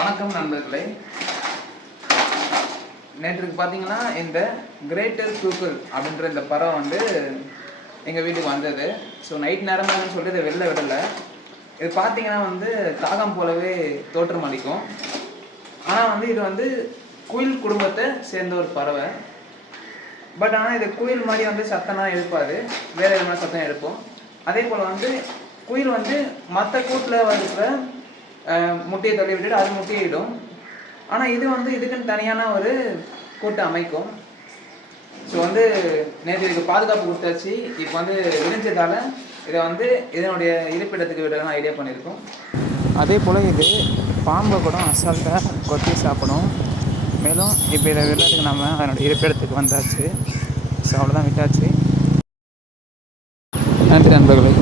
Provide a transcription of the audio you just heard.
வணக்கம் நண்பர்களே. நேற்றுக்கு பார்த்தீங்கன்னா இந்த கிரேட்டர் கூக்குள் அப்படின்ற இந்த பறவை வந்து எங்கள் வீட்டுக்கு வந்தது. ஸோ நைட் நேரமாகனு சொல்லிட்டு இதை வெளில விடலை. இது பார்த்தீங்கன்னா வந்து காகம் போலவே தோற்றம் அளிக்கும். ஆனால் வந்து இது வந்து குயில் குடும்பத்தை சேர்ந்த ஒரு பறவை. பட் ஆனால் இது குயில் மாதிரி வந்து சத்தம்லாம் எழுப்பாது, வேறு விதமான சத்தம் எழுப்போம். அதே போல் வந்து குயில் வந்து மற்ற கூட்டில் இருக்கிற முட்டையை தள்ளி விட்டுட்டு அது முட்டையிடும். ஆனால் இது வந்து இதுக்குன்னு தனியான ஒரு கூட்டை அமைக்கும். ஸோ வந்து நேற்று இதுக்கு பாதுகாப்பு கொடுத்தாச்சு. இப்போ வந்து விரிஞ்சதால் இதை வந்து இதனுடைய இருப்பிடத்துக்கு விடலாம் ஐடியா பண்ணியிருக்கோம். அதே போல் இது பாம்பை கூட அசால்ட்டாக கொத்தி சாப்பிடும். மேலும் இப்போ இதை விடுறதுக்கு நம்ம அதனுடைய இருப்பிடத்துக்கு வந்தாச்சு. ஸோ அவ்வளோதான், விட்டாச்சு. நன்றி நண்பர்களே.